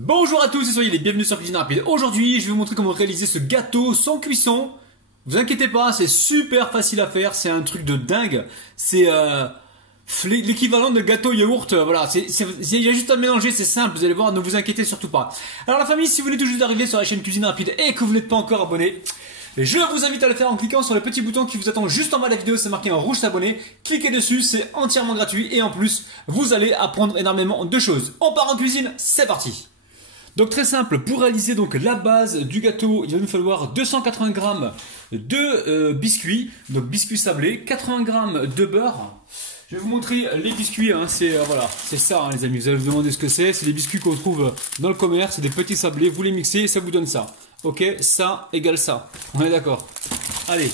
Bonjour à tous et soyez les bienvenus sur Cuisine Rapide. Aujourd'hui, je vais vous montrer comment réaliser ce gâteau sans cuisson. Vous inquiétez pas, c'est super facile à faire, c'est un truc de dingue. C'est l'équivalent de gâteau yaourt, voilà, il y a juste à mélanger, c'est simple, vous allez voir, ne vous inquiétez surtout pas. Alors la famille, si vous venez tout juste d'arriver sur la chaîne Cuisine Rapide et que vous n'êtes pas encore abonné, je vous invite à le faire en cliquant sur le petit bouton qui vous attend juste en bas de la vidéo, c'est marqué en rouge s'abonner. Cliquez dessus, c'est entièrement gratuit et en plus, vous allez apprendre énormément de choses. On part en cuisine, c'est parti. Donc très simple, pour réaliser donc la base du gâteau, il va nous falloir 280 g de biscuits, donc biscuits sablés, 80 g de beurre. Je vais vous montrer les biscuits, hein, voilà, c'est ça hein, les amis, vous allez vous demander ce que c'est des biscuits qu'on trouve dans le commerce, c'est des petits sablés, vous les mixez et ça vous donne ça. Ok, ça égale ça, on est d'accord. Allez,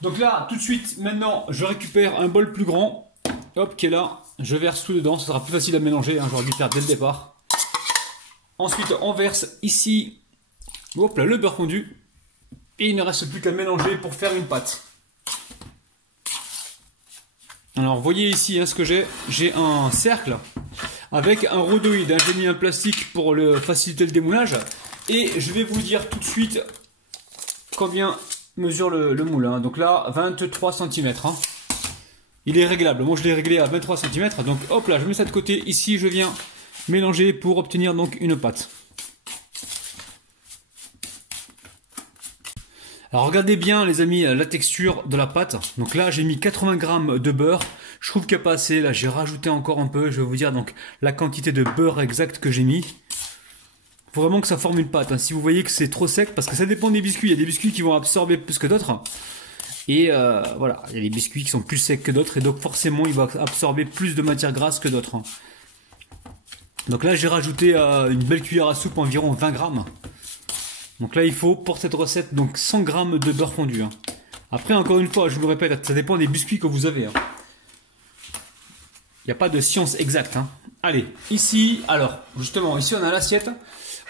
donc là tout de suite, maintenant je récupère un bol plus grand, hop, qui est là, je verse tout dedans, ce sera plus facile à mélanger, hein, j'aurais dû le faire dès le départ. Ensuite, on verse ici hop là, le beurre fondu. Et il ne reste plus qu'à mélanger pour faire une pâte. Alors, vous voyez ici hein, ce que j'ai. J'ai un cercle avec un rhodoïde. Hein. J'ai mis un plastique pour faciliter le démoulage. Et je vais vous dire tout de suite combien mesure le moule. Hein. Donc là, 23 cm. Hein. Il est réglable. Moi, je l'ai réglé à 23 cm. Donc hop là, je mets ça de côté. Ici, je viens mélanger pour obtenir donc une pâte. Alors regardez bien les amis la texture de la pâte. Donc là j'ai mis 80 g de beurre. Je trouve qu'il n'y a pas assez. Là j'ai rajouté encore un peu. Je vais vous dire donc la quantité de beurre exacte que j'ai mis. Il faut vraiment que ça forme une pâte. Hein. Si vous voyez que c'est trop sec, parce que ça dépend des biscuits. Il y a des biscuits qui vont absorber plus que d'autres. Et voilà, il y a des biscuits qui sont plus secs que d'autres. Et donc forcément il va absorber plus de matière grasse que d'autres. Hein. Donc là j'ai rajouté une belle cuillère à soupe, environ 20 g. Donc là il faut pour cette recette donc 100 g de beurre fondu. Hein. Après encore une fois je vous le répète, ça dépend des biscuits que vous avez. Hein. Il n'y a pas de science exacte. Hein. Allez, ici, alors justement ici on a l'assiette,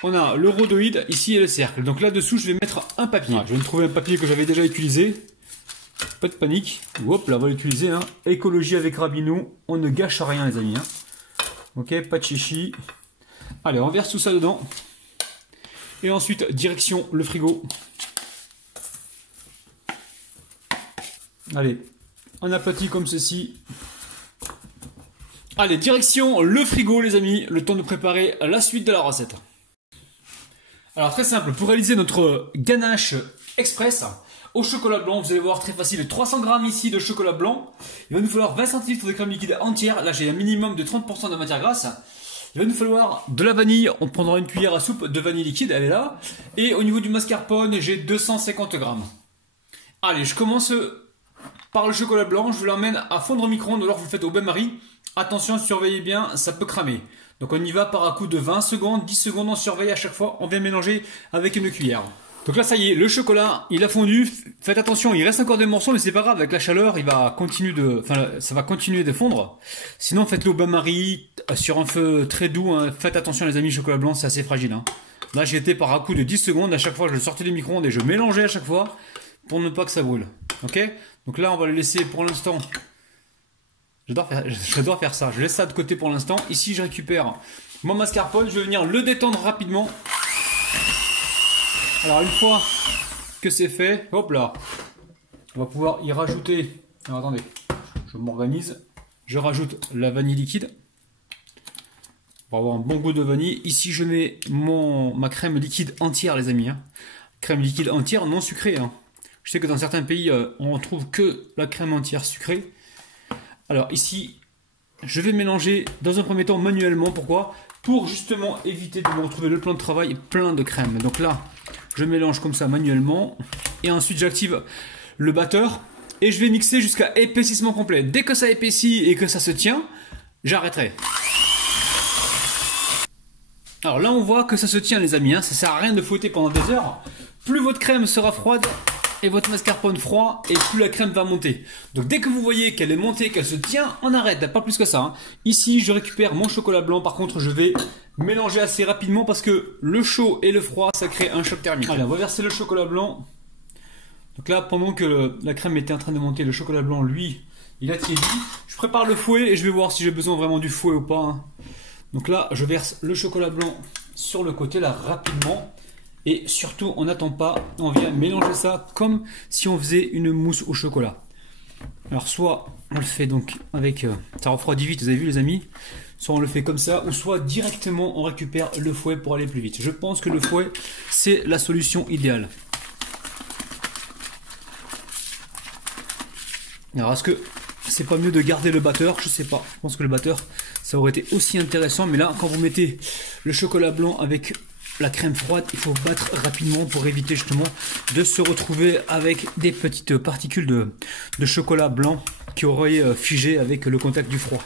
on a le rhodoïde, ici et le cercle. Donc là dessous je vais mettre un papier. Voilà, je viens de trouver un papier que j'avais déjà utilisé. Pas de panique. Hop là on va l'utiliser. Hein. Écologie avec Rabinou, on ne gâche rien les amis. Hein. Ok, pas de chichi. Allez, on verse tout ça dedans. Et ensuite, direction le frigo. Allez, on aplatit comme ceci. Allez, direction le frigo les amis. Le temps de préparer la suite de la recette. Alors très simple, pour réaliser notre ganache express au chocolat blanc, vous allez voir très facile, 300 g ici de chocolat blanc. Il va nous falloir 20 cl de crème liquide entière. Là j'ai un minimum de 30% de matière grasse. Il va nous falloir de la vanille, on prendra une cuillère à soupe de vanille liquide, elle est là. Et au niveau du mascarpone, j'ai 250 g. Allez, je commence par le chocolat blanc, je vous l'emmène à fondre au micro-ondes, alors vous le faites au bain-marie. Attention, surveillez bien, ça peut cramer. Donc on y va par un coup de 20 secondes, 10 secondes, on surveille à chaque fois, on vient mélanger avec une cuillère. Donc là ça y est, le chocolat il a fondu, faites attention, il reste encore des morceaux mais c'est pas grave, avec la chaleur ça va continuer de fondre. Sinon faites-le au bain-marie sur un feu très doux, hein. Faites attention les amis, le chocolat blanc c'est assez fragile. Hein. Là j'ai été par un coup de 10 secondes, à chaque fois je le sortais du micro-ondes et je mélangeais à chaque fois pour ne pas que ça brûle. Ok. Donc là on va le laisser pour l'instant, j'adore faire ça, je laisse ça de côté pour l'instant. Ici je récupère mon mascarpone, je vais venir le détendre rapidement. Alors une fois que c'est fait, hop là, on va pouvoir y rajouter, alors attendez, je m'organise, je rajoute la vanille liquide, pour avoir un bon goût de vanille. Ici je mets ma crème liquide entière les amis, hein. Crème liquide entière non sucrée. Hein. Je sais que dans certains pays on trouve que la crème entière sucrée. Alors ici je vais mélanger dans un premier temps manuellement, pourquoi ? Pour justement éviter de me retrouver le plan de travail plein de crème. Donc là, je mélange comme ça manuellement. Et ensuite, j'active le batteur. Et je vais mixer jusqu'à épaississement complet. Dès que ça épaissit et que ça se tient, j'arrêterai. Alors là, on voit que ça se tient les amis. Hein. Ça sert à rien de fouetter pendant des heures. Plus votre crème sera froide et votre mascarpone froid, et plus la crème va monter. Donc dès que vous voyez qu'elle est montée, qu'elle se tient, on arrête, pas plus que ça. Hein. Ici, je récupère mon chocolat blanc. Par contre, je vais mélanger assez rapidement parce que le chaud et le froid, ça crée un choc thermique. Allez, on va verser le chocolat blanc. Donc là, pendant que la crème était en train de monter, le chocolat blanc, lui, il a tiédi. Je prépare le fouet et je vais voir si j'ai besoin vraiment du fouet ou pas. Hein. Donc là, je verse le chocolat blanc sur le côté là rapidement. Et surtout, on n'attend pas, on vient mélanger ça comme si on faisait une mousse au chocolat. Alors soit on le fait donc avec, ça refroidit vite, vous avez vu les amis, soit on le fait comme ça, ou soit directement on récupère le fouet pour aller plus vite. Je pense que le fouet, c'est la solution idéale. Alors est-ce que c'est pas mieux de garder le batteur? Je sais pas, je pense que le batteur, ça aurait été aussi intéressant, mais là, quand vous mettez le chocolat blanc avec la crème froide, il faut battre rapidement pour éviter justement de se retrouver avec des petites particules de chocolat blanc qui auraient figé avec le contact du froid.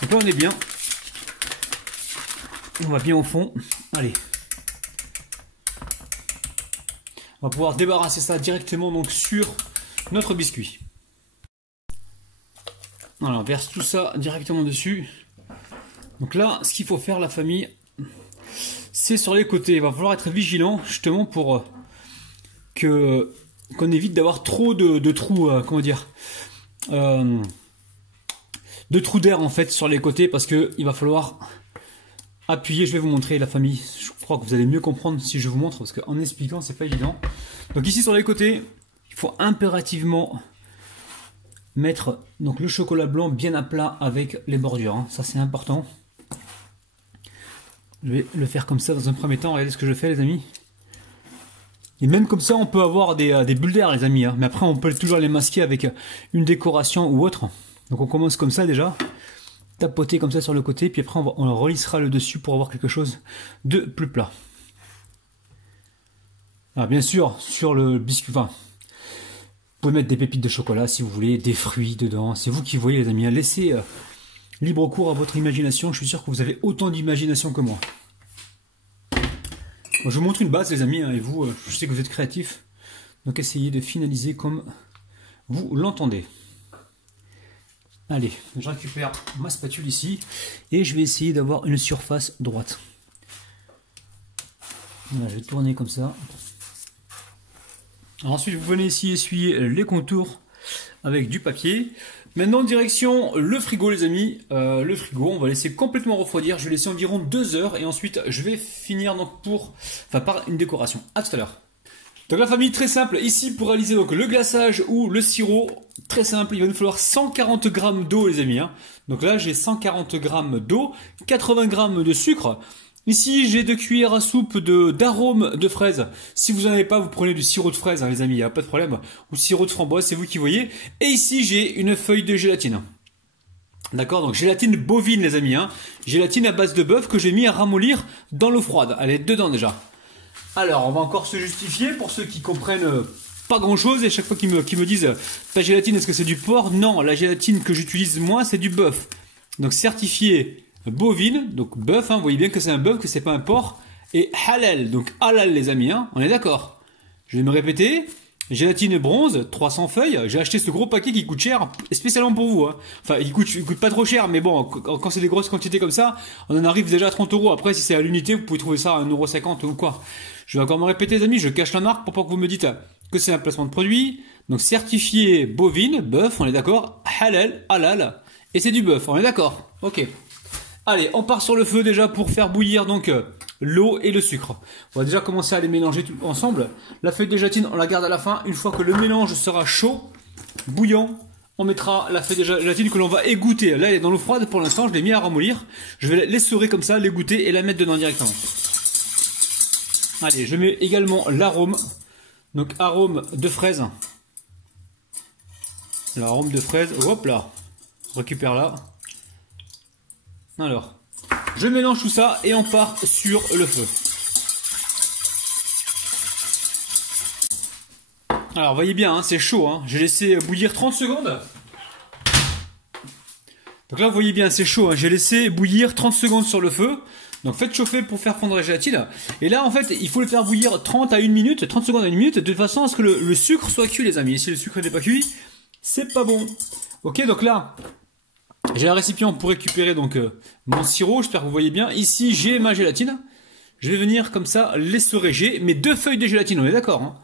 Donc là on est bien. On va bien au fond. Allez. On va pouvoir débarrasser ça directement donc sur notre biscuit. Voilà, on verse tout ça directement dessus. Donc là, ce qu'il faut faire la famille, c'est sur les côtés. Il va falloir être vigilant justement pour qu'on évite d'avoir trop de trous, comment dire, de trous d'air en fait sur les côtés, parce que il va falloir appuyer. Je vais vous montrer la famille. Je crois que vous allez mieux comprendre si je vous montre, parce qu'en expliquant c'est pas évident. Donc ici sur les côtés, il faut impérativement mettre donc le chocolat blanc bien à plat avec les bordures. Hein. Ça c'est important. Je vais le faire comme ça dans un premier temps. Regardez ce que je fais les amis. Et même comme ça on peut avoir des bulles d'air les amis. Hein. Mais après on peut toujours les masquer avec une décoration ou autre. Donc on commence comme ça déjà. Tapoter comme ça sur le côté. Puis après on relissera le dessus pour avoir quelque chose de plus plat. Alors bien sûr sur le biscuit, enfin, vous pouvez mettre des pépites de chocolat si vous voulez, des fruits dedans. C'est vous qui voyez les amis. Laissez libre cours à votre imagination. Je suis sûr que vous avez autant d'imagination que moi. Bon, je vous montre une base les amis. Hein, et vous, je sais que vous êtes créatifs. Donc essayez de finaliser comme vous l'entendez. Allez, je récupère ma spatule ici. Et je vais essayer d'avoir une surface droite. Voilà, je vais tourner comme ça. Alors ensuite, vous venez ici essuyer les contours avec du papier. Maintenant, direction le frigo, les amis. Le frigo, on va laisser complètement refroidir. Je vais laisser environ 2 heures et ensuite, je vais finir donc par une décoration. À tout à l'heure. Donc la famille, très simple. Ici, pour réaliser donc le glaçage ou le sirop, très simple, il va nous falloir 140 g d'eau, les amis. Hein. Donc là, j'ai 140 g d'eau, 80 g de sucre. Ici, j'ai 2 cuillères à soupe d'arôme de fraise. Si vous n'en avez pas, vous prenez du sirop de fraise, hein, les amis, il n'y a pas de problème. Ou sirop de framboise, c'est vous qui voyez. Et ici, j'ai une feuille de gélatine. D'accord, donc gélatine bovine, les amis. Hein. Gélatine à base de bœuf que j'ai mis à ramollir dans l'eau froide. Elle est dedans déjà. Alors, on va encore se justifier pour ceux qui comprennent pas grand-chose. Et chaque fois qu'ils me disent « Ta gélatine, est-ce que c'est du porc ?» Non, la gélatine que j'utilise moi, c'est du bœuf. Donc, certifié bovine, donc bœuf, hein, vous voyez bien que c'est un bœuf, que c'est pas un porc, et halal, donc halal les amis, hein, on est d'accord. Je vais me répéter, gélatine bronze, 300 feuilles, j'ai acheté ce gros paquet qui coûte cher, spécialement pour vous, hein. Enfin il coûte pas trop cher, mais bon, quand c'est des grosses quantités comme ça, on en arrive déjà à 30 €, après si c'est à l'unité, vous pouvez trouver ça à 1,50 € ou quoi. Je vais encore me répéter les amis, je cache la marque pour pas que vous me dites que c'est un placement de produit, donc certifié bovine, bœuf, on est d'accord, halal, et c'est du bœuf, on est d'accord, ok. Allez, on part sur le feu déjà pour faire bouillir donc l'eau et le sucre. On va déjà commencer à les mélanger tout ensemble. La feuille de gélatine, on la garde à la fin. Une fois que le mélange sera chaud, bouillant, on mettra la feuille de gélatine que l'on va égoutter. Là, elle est dans l'eau froide pour l'instant, je l'ai mis à ramollir. Je vais l'essorer comme ça, l'égoutter et la mettre dedans directement. Allez, je mets également l'arôme. Donc arôme de fraise. L'arôme de fraise, hop là, on récupère là. Alors, je mélange tout ça et on part sur le feu. Alors, vous voyez bien, hein, c'est chaud. Hein. J'ai laissé bouillir 30 secondes. Donc là, vous voyez bien, c'est chaud. Hein. J'ai laissé bouillir 30 secondes sur le feu. Donc faites chauffer pour faire fondre la gélatine. Et là, en fait, il faut le faire bouillir 30 à 1 minute, 30 secondes à 1 minute, de façon à ce que le sucre soit cuit, les amis. Et si le sucre n'est pas cuit, c'est pas bon. Ok, donc là... J'ai un récipient pour récupérer donc mon sirop, j'espère que vous voyez bien. Ici, j'ai ma gélatine. Je vais venir comme ça l'essorer. J'ai mes 2 feuilles de gélatine, on est d'accord. Hein.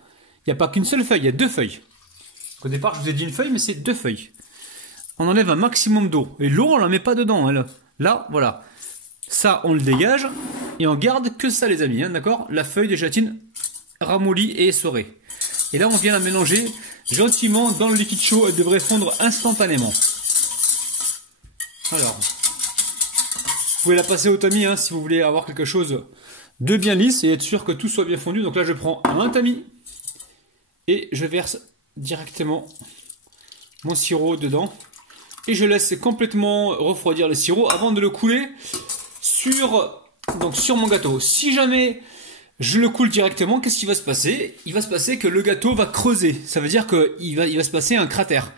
Il n'y a pas qu'une seule feuille, il y a 2 feuilles. Au départ, je vous ai dit une feuille, mais c'est 2 feuilles. On enlève un maximum d'eau. Et l'eau, on ne la met pas dedans. Elle. Là, voilà. Ça, on le dégage. Et on garde que ça, les amis, hein, d'accord? La feuille de gélatine ramollie et essorée. Et là, on vient la mélanger gentiment dans le liquide chaud. Elle devrait fondre instantanément. Alors, vous pouvez la passer au tamis hein, si vous voulez avoir quelque chose de bien lisse et être sûr que tout soit bien fondu. Donc là, je prends un tamis et je verse directement mon sirop dedans. Et je laisse complètement refroidir le sirop avant de le couler sur mon gâteau. Si jamais je le coule directement, qu'est-ce qui va se passer? Il va se passer que le gâteau va creuser. Ça veut dire qu'il va se passer un cratère.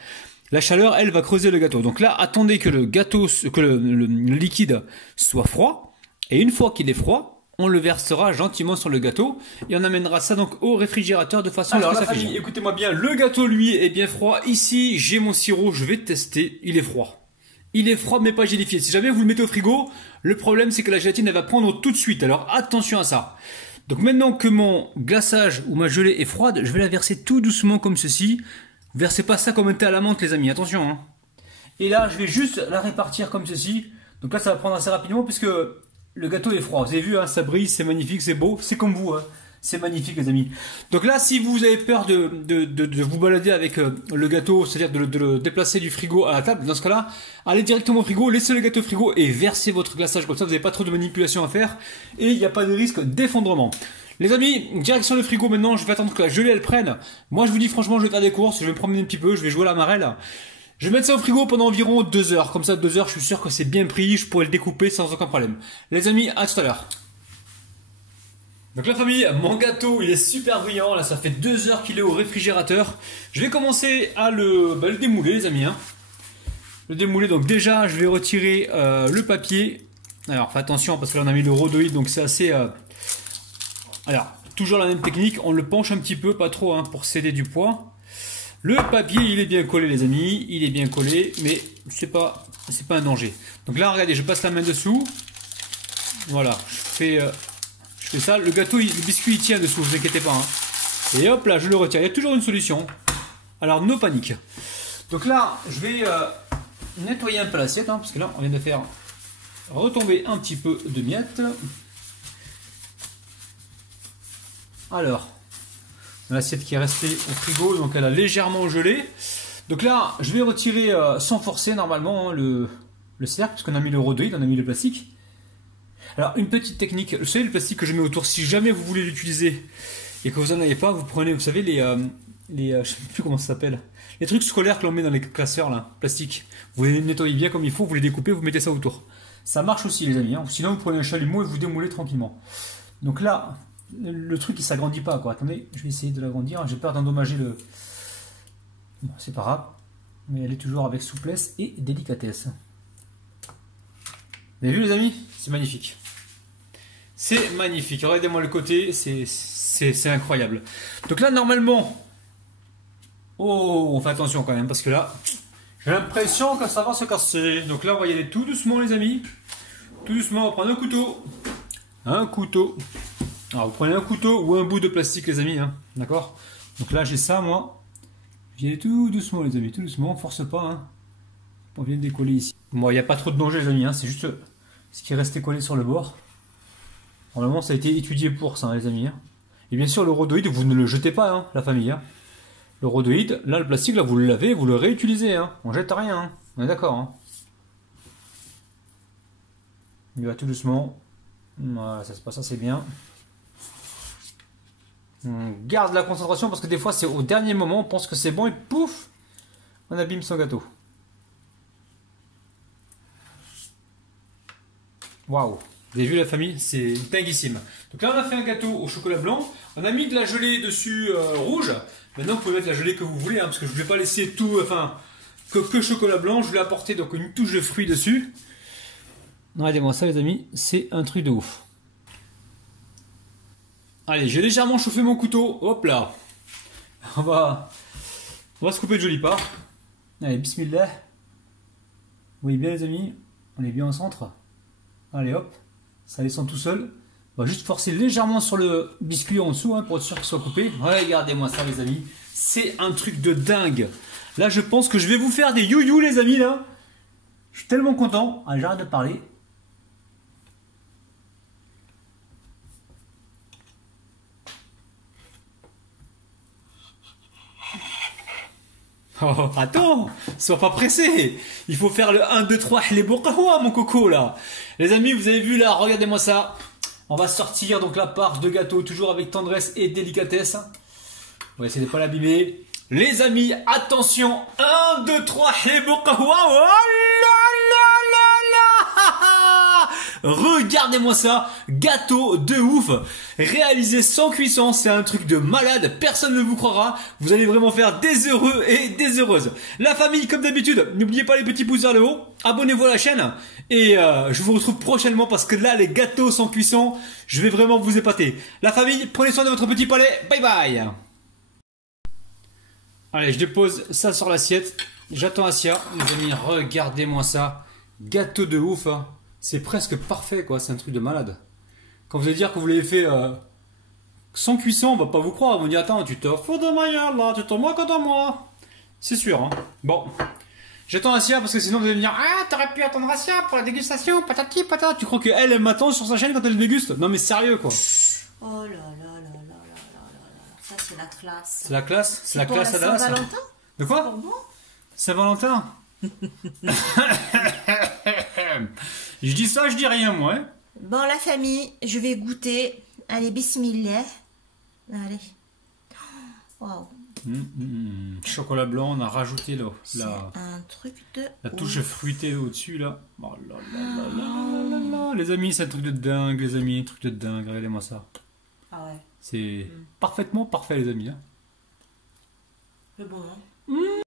La chaleur, elle, va creuser le gâteau. Donc là, attendez que le gâteau, que le liquide soit froid. Et une fois qu'il est froid, on le versera gentiment sur le gâteau et on amènera ça donc au réfrigérateur de façon à ce que ça fige. Écoutez-moi bien, le gâteau, lui, est bien froid. Ici, j'ai mon sirop, je vais tester. Il est froid. Il est froid, mais pas gélifié. Si jamais vous le mettez au frigo, le problème, c'est que la gélatine, elle va prendre tout de suite. Alors, attention à ça. Donc maintenant que mon glaçage ou ma gelée est froide, je vais la verser tout doucement comme ceci. Versez pas ça comme un thé à la menthe les amis, attention hein. Et là je vais juste la répartir comme ceci. Donc là ça va prendre assez rapidement puisque le gâteau est froid. Vous avez vu hein, ça brille, c'est magnifique, c'est beau, c'est comme vous hein. C'est magnifique les amis. Donc là si vous avez peur de vous balader avec le gâteau, c'est-à-dire de le déplacer du frigo à la table, dans ce cas-là, allez directement au frigo, laissez le gâteau au frigo et versez votre glaçage comme ça, vous n'avez pas trop de manipulation à faire et il n'y a pas de risque d'effondrement. Les amis, direction le frigo maintenant, je vais attendre que la gelée elle prenne. Moi je vous dis franchement je vais faire des courses, je vais me promener un petit peu, je vais jouer à la marelle. Je vais mettre ça au frigo pendant environ 2 heures. Comme ça 2 heures je suis sûr que c'est bien pris, je pourrai le découper sans aucun problème. Les amis, à tout à l'heure. Donc la famille, mon gâteau il est super brillant, là ça fait 2 heures qu'il est au réfrigérateur. Je vais commencer à le démouler les amis. Hein. Le démouler, donc déjà je vais retirer le papier. Alors faites attention parce que là on a mis le rhodoïde donc c'est assez... Alors, toujours la même technique, on le penche un petit peu, pas trop, hein, pour céder du poids. Le papier, il est bien collé, les amis, il est bien collé, mais c'est pas un danger. Donc là, regardez, je passe la main dessous. Voilà, je fais ça. Le gâteau, le biscuit, il tient dessous, ne vous inquiétez pas. Hein. Et hop là, je le retire. Il y a toujours une solution. Alors, no panique. Donc là, je vais nettoyer un peu l'assiette, hein, parce que là, on vient de faire retomber un petit peu de miettes. Alors, l'assiette qui est restée au frigo, donc elle a légèrement gelé. Donc là, je vais retirer sans forcer normalement hein, le cercle, puisqu'on a mis le rhodoïde, on a mis le plastique. Alors, une petite technique, vous savez le plastique que je mets autour, si jamais vous voulez l'utiliser et que vous n'en avez pas, vous prenez, vous savez, je sais plus comment ça s'appelle, les trucs scolaires que l'on met dans les classeurs, là, plastique. Vous les nettoyez bien comme il faut, vous les découpez, vous mettez ça autour. Ça marche aussi les amis, hein. Sinon vous prenez un chalumeau et vous démoulez tranquillement. Donc là... Le truc il s'agrandit pas quoi. Attendez, je vais essayer de l'agrandir. J'ai peur d'endommager le... Bon, c'est pas grave. Mais elle est toujours avec souplesse et délicatesse. Vous avez vu les amis? C'est magnifique. C'est magnifique. Regardez-moi le côté. C'est incroyable. Donc là normalement... Oh, on fait attention quand même parce que là... J'ai l'impression que ça va se casser. Donc là on va y aller tout doucement les amis. Tout doucement, on va prendre un couteau. Un couteau. Alors vous prenez un couteau ou un bout de plastique les amis, hein, d'accord? Donc là j'ai ça moi. Viens tout doucement les amis, tout doucement, force pas. Hein. On vient de décoller ici. Bon, il n'y a pas trop de danger les amis, hein, c'est juste ce qui est resté collé sur le bord. Normalement ça a été étudié pour ça hein, les amis. Hein. Et bien sûr le rhodoïde, vous ne le jetez pas hein, la famille. Hein. Le rhodoïde, là le plastique, là vous le lavez, vous le réutilisez. Hein. On jette rien, hein. On est d'accord. Hein. Il va tout doucement. Voilà, ça se passe assez bien. On garde la concentration parce que des fois c'est au dernier moment, on pense que c'est bon et pouf, on abîme son gâteau. Waouh, vous avez vu la famille, c'est dinguissime. Donc là on a fait un gâteau au chocolat blanc, on a mis de la gelée dessus rouge. Maintenant vous pouvez mettre la gelée que vous voulez, hein, parce que je ne vais pas laisser tout, enfin que chocolat blanc, je vais apporter donc une touche de fruits dessus. Regardez-moi ça les amis, c'est un truc de ouf. Allez, j'ai légèrement chauffé mon couteau. Hop là. On va se couper de jolies parts. Allez, bismillah. Vous voyez bien les amis, on est bien au centre. Allez hop, ça descend tout seul. On va juste forcer légèrement sur le biscuit en dessous hein, pour être sûr qu'il soit coupé. Regardez-moi ça les amis. C'est un truc de dingue. Là je pense que je vais vous faire des you-you les amis là. Je suis tellement content. Allez, j'arrête de parler. Oh, attends, sois pas pressé. Il faut faire le 1, 2, 3, les bourkahoua, mon coco, là. Les amis, vous avez vu, là, regardez-moi ça. On va sortir, donc, la part de gâteau, toujours avec tendresse et délicatesse. On va essayer de pas l'abîmer. Les amis, attention. 1, 2, 3, les bourkahoua. Oh là là là là. Regardez-moi ça. Gâteau de ouf. Réalisé sans cuisson, c'est un truc de malade. Personne ne vous croira. Vous allez vraiment faire des heureux et des heureuses. La famille, comme d'habitude, n'oubliez pas les petits pouces vers le haut. Abonnez-vous à la chaîne. Et je vous retrouve prochainement parce que là, les gâteaux sans cuisson, je vais vraiment vous épater. La famille, prenez soin de votre petit palais. Bye bye. Allez, je dépose ça sur l'assiette. J'attends Asia. Les amis, regardez-moi ça. Gâteau de ouf. Hein. C'est presque parfait, quoi. C'est un truc de malade. Quand vous allez dire que vous l'avez fait sans cuisson, on va pas vous croire. On va dire, attends, tu te fous de ma gueule, là. Tu te moques de moi. C'est sûr, hein. Bon. J'attends Asia parce que sinon vous allez me dire, ah, t'aurais pu attendre Asia pour la dégustation. Patati, patata. Tu crois qu'elle m'attend sur sa chaîne quand elle déguste? Non, mais sérieux, quoi. Oh là là là là là là là là. Ça, c'est la classe. C'est la classe? C'est la classe à Dallas? Saint-Valentin? De quoi? Pour moi? Saint-Valentin. Je dis ça, je dis rien, moi. Hein. Bon, la famille, je vais goûter. Allez, bismillah. Allez. Waouh. Chocolat blanc, on a rajouté là, Un truc de la touche ouf. fruitée au-dessus là. Oh là là là là là là. Les amis, c'est un truc de dingue, les amis. Un truc de dingue, regardez-moi ça. Ah ouais. C'est parfaitement parfait, les amis. Hein. C'est bon, hein?